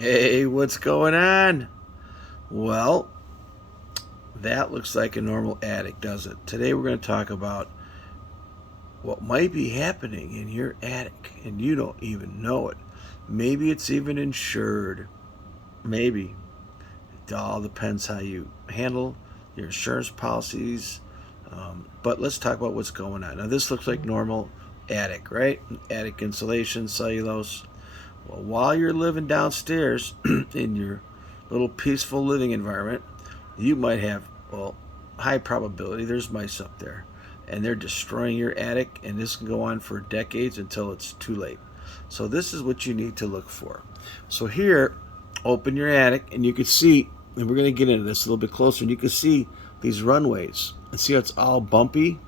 Hey, what's going on? Well, that looks like a normal attic, does it? Today we're going to talk about what might be happening in your attic and you don't even know it. Maybe it's even insured. Maybe. It all depends how you handle your insurance policies. But let's talk about what's going on. Now, this looks like normal attic, right? Attic insulation, cellulose. Well, while you're living downstairs in your little peaceful living environment, you might have, well, high probability there's mice up there. And they're destroying your attic, and this can go on for decades until it's too late. So, this is what you need to look for. So, here, open your attic, and you can see, and we're going to get into this a little bit closer, and you can see these runways. And see how it's all bumpy?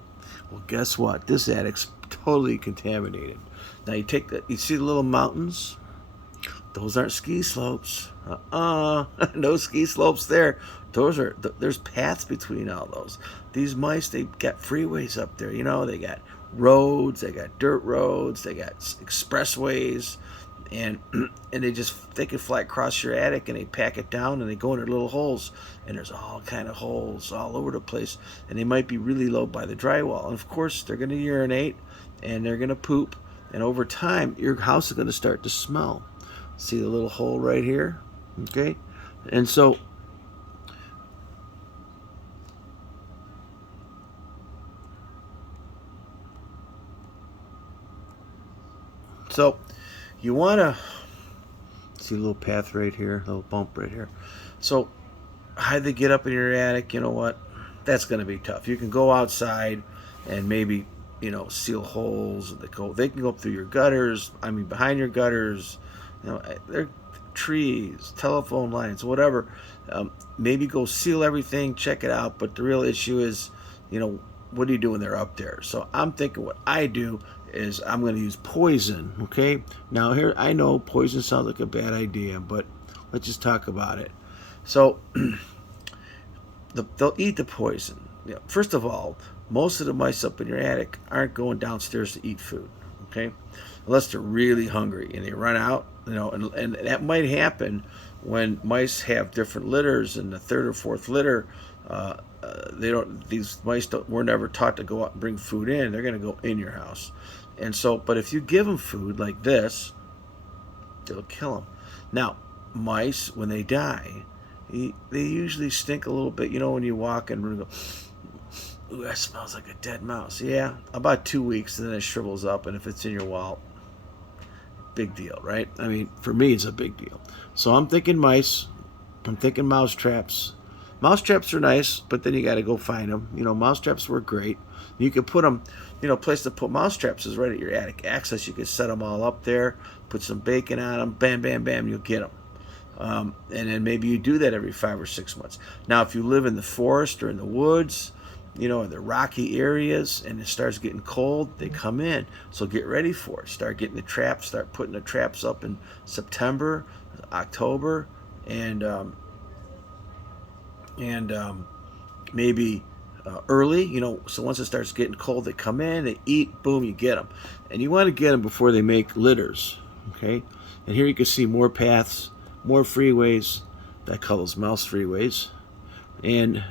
Well, guess what? This attic's totally contaminated. Now, you see the little mountains? Those aren't ski slopes. No ski slopes there. There's paths between all those. These mice, they got freeways up there. They got roads, they got dirt roads, they got expressways, and and they can fly across your attic and they pack it down and they go in their little holes, and there's all kind of holes all over the place, and they might be really low by the drywall, and of course they're going to urinate and they're going to poop, and over time your house is going to start to smell. See the little hole right here? Okay? And so you want to see a little path right here, a little bump right here. So how they get up in your attic, you know what? That's going to be tough. You can go outside and maybe, seal holes. They can go up through your gutters, behind your gutters. They're trees, telephone lines, whatever. Maybe go seal everything, check it out. But the real issue is, what are you doing there up there? So I'm thinking what I do is I'm going to use poison. Okay. Now here, I know poison sounds like a bad idea, but let's just talk about it. So they'll eat the poison. First of all, most of the mice up in your attic aren't going downstairs to eat food. Okay, unless they're really hungry and they run out. And that might happen when mice have different litters. And the third or fourth litter, they don't. These mice were never taught to go out and bring food in. They're going to go in your house. And so, but if you give them food like this, it'll kill them. Now, mice, when they die, they usually stink a little bit. When you walk and go, ooh, that smells like a dead mouse. Yeah, about 2 weeks, and then it shrivels up. And if it's in your wall, big deal, right? For me, it's a big deal. So I'm thinking mice. I'm thinking mouse traps. Mouse traps are nice, but then you got to go find them. Mouse traps work great. You could put them, place to put mouse traps is right at your attic access. You could set them all up there, put some bacon on them, bam, bam, bam, you'll get them. And then maybe you do that every 5 or 6 months. Now, if you live in the forest or in the woods, in the rocky areas, and it starts getting cold, they come in. So get ready for it. Start getting the traps. Start putting the traps up in September, October, and maybe early. So once it starts getting cold, they come in, they eat, boom, you get them. And you want to get them before they make litters. Okay. And here you can see more paths, more freeways. I call those mouse freeways, and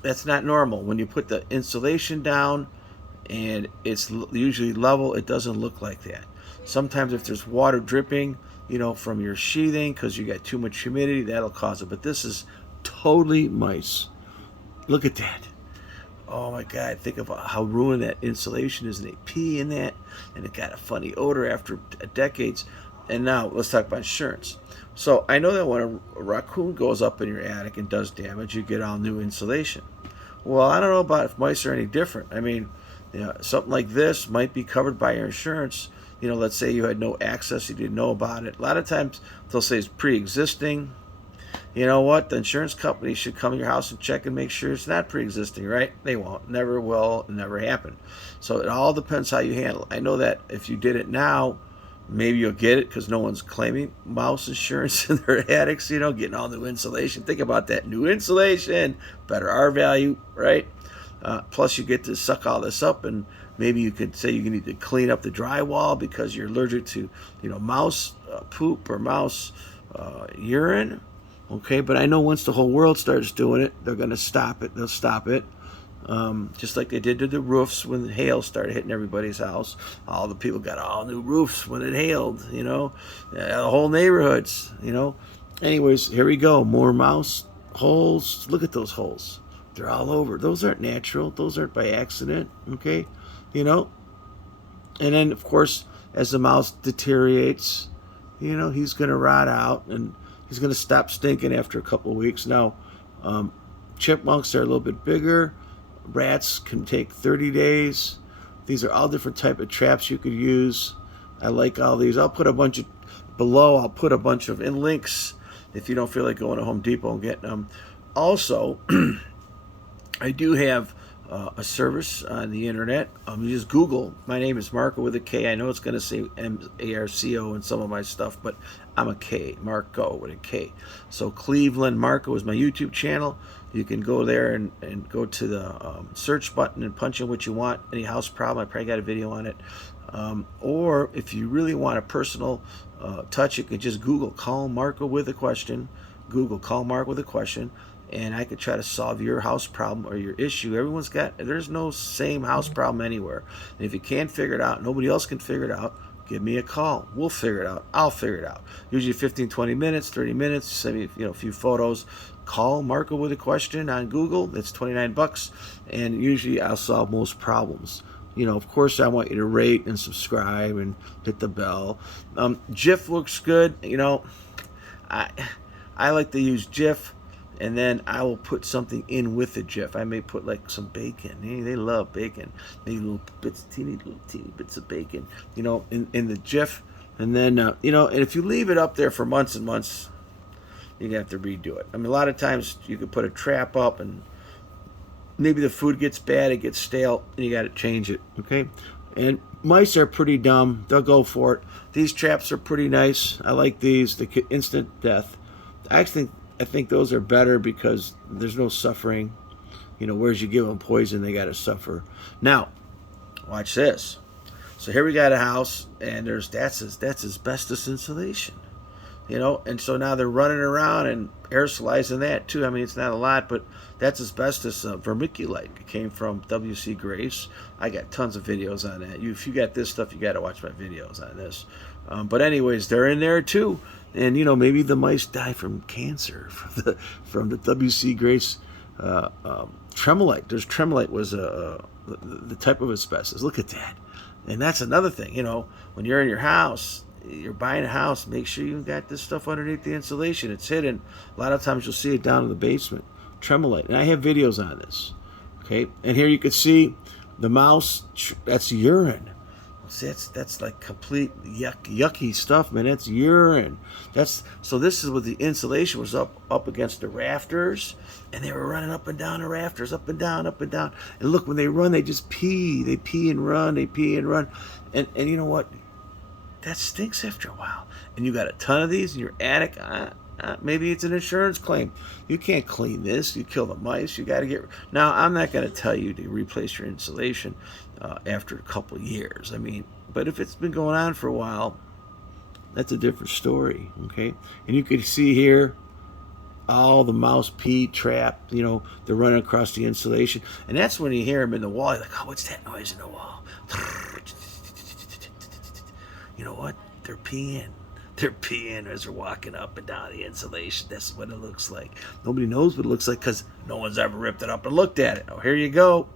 that's not normal. When you put the insulation down and it's usually level, it doesn't look like that. Sometimes if there's water dripping, from your sheathing because you got too much humidity, that'll cause it. But this is totally mice. Look at that. Oh my God, think of how ruined that insulation is, and they pee in that, and it got a funny odor after decades. And now let's talk about insurance. So I know that when a raccoon goes up in your attic and does damage, you get all new insulation. Well, I don't know about if mice are any different. Something like this might be covered by your insurance. Let's say you had no access, you didn't know about it. A lot of times they'll say it's pre-existing. You know what? The insurance company should come to your house and check and make sure it's not pre-existing, right? They won't. Never will. Never happen. So it all depends how you handle it. I know that if you did it now, maybe you'll get it because no one's claiming mouse insurance in their attics, getting all new insulation. Think about that. New insulation, better R value, right? Plus, you get to suck all this up, and maybe you could say you need to clean up the drywall because you're allergic to, mouse poop or mouse urine. Okay, but I know once the whole world starts doing it, they're going to stop it. They'll stop it. Just like they did to the roofs when the hail started hitting everybody's house. All the people got all new roofs when it hailed, the whole neighborhoods, Anyways, here we go. More mouse holes. Look at those holes. They're all over. Those aren't natural. Those aren't by accident, okay? And then, of course, as the mouse deteriorates, he's going to rot out, and he's going to stop stinking after a couple of weeks. Now, chipmunks are a little bit bigger. Rats can take 30 days. These are all different type of traps you could use. I like all these. I'll put a bunch of below. I'll put a bunch of in links if you don't feel like going to Home Depot and getting them. Also, I do have a service on the internet. You just Google. My name is Marco with a K. I know it's going to say Marco in some of my stuff, but I'm a K. Marco with a K. So Clevelandmarko is my YouTube channel. You can go there and go to the search button and punch in what you want. Any house problem, I probably got a video on it. Or if you really want a personal touch, you can just Google "Call Marco with a question." Google "Call Marco with a question," and I could try to solve your house problem or your issue. There's no same house problem anywhere. And if you can't figure it out, nobody else can figure it out, give me a call. We'll figure it out. I'll figure it out. Usually 15, 20 minutes, 30 minutes, send me a few photos. Call Marco with a question on Google. It's $29, and usually I'll solve most problems. Of course, I want you to rate and subscribe and hit the bell. GIF looks good. I like to use GIF, and then I will put something in with the GIF. I may put like some bacon. They love bacon. Maybe teeny bits of bacon, in the GIF. And then, and if you leave it up there for months and months, you're going to have to redo it. I mean, a lot of times you could put a trap up and maybe the food gets bad, it gets stale, and you got to change it, okay? And mice are pretty dumb. They'll go for it. These traps are pretty nice. I like these, the instant death. I think those are better because there's no suffering. Whereas you give them poison, they got to suffer. Now, watch this. So here we got a house, and that's asbestos insulation. And so now they're running around and aerosolizing that too. I mean, it's not a lot, but that's asbestos vermiculite. It came from W.C. Grace. I got tons of videos on that. If you got this stuff, you got to watch my videos on this. But anyways, they're in there too. And maybe the mice die from cancer from the W.C. Grace tremolite. There's tremolite was the type of asbestos. Look at that. And that's another thing. When you're in your house, you're buying a house, make sure you got this stuff underneath the insulation. It's hidden. A lot of times you'll see it down in the basement. Tremolite. And I have videos on this. Okay? And here you can see the mouse. That's urine. See, that's like complete yucky stuff, man. That's urine. So this is what the insulation was up against the rafters, and they were running up and down the rafters, up and down, up and down. And look, when they run, they just pee. They pee and run. They pee and run. And you know what? That stinks after a while. And you got a ton of these in your attic. Maybe it's an insurance claim. You can't clean this. You kill the mice. You got to get. Now, I'm not going to tell you to replace your insulation after a couple of years. I mean, but if it's been going on for a while, that's a different story. Okay, and you can see here all the mouse pee trap. They're running across the insulation, and that's when you hear them in the wall. You're like, oh, what's that noise in the wall? You know what? They're peeing. They're peeing as they're walking up and down the insulation. That's what it looks like. Nobody knows what it looks like because no one's ever ripped it up and looked at it. Oh, here you go.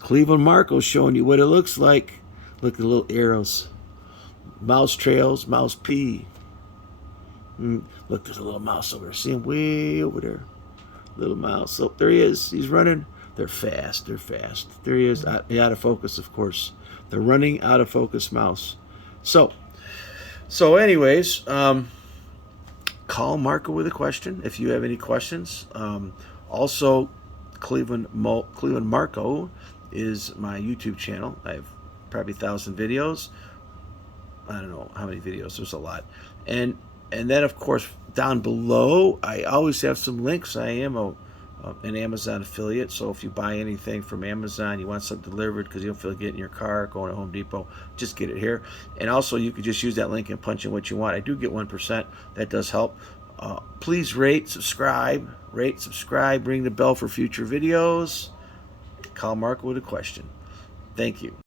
Clevelandmarko showing you what it looks like. Look at the little arrows. Mouse trails, mouse pee. Look, there's a little mouse over there. See him way over there. Little mouse. Oh, there he is. He's running. They're fast. They're fast. There he is. Out of focus, of course. The running out of focus mouse. So anyways, call Marco with a question if you have any questions. Also, Clevelandmarko is my YouTube channel. I have probably 1,000 videos. I don't know how many videos. There's a lot. And then, of course, down below, I always have some links. I am a an Amazon affiliate. So if you buy anything from Amazon, you want something delivered because you don't feel like getting in your car, going to Home Depot, just get it here. And also, you could just use that link and punch in what you want. I do get 1%. That does help. Please rate, subscribe, ring the bell for future videos. Call Marco with a question. Thank you.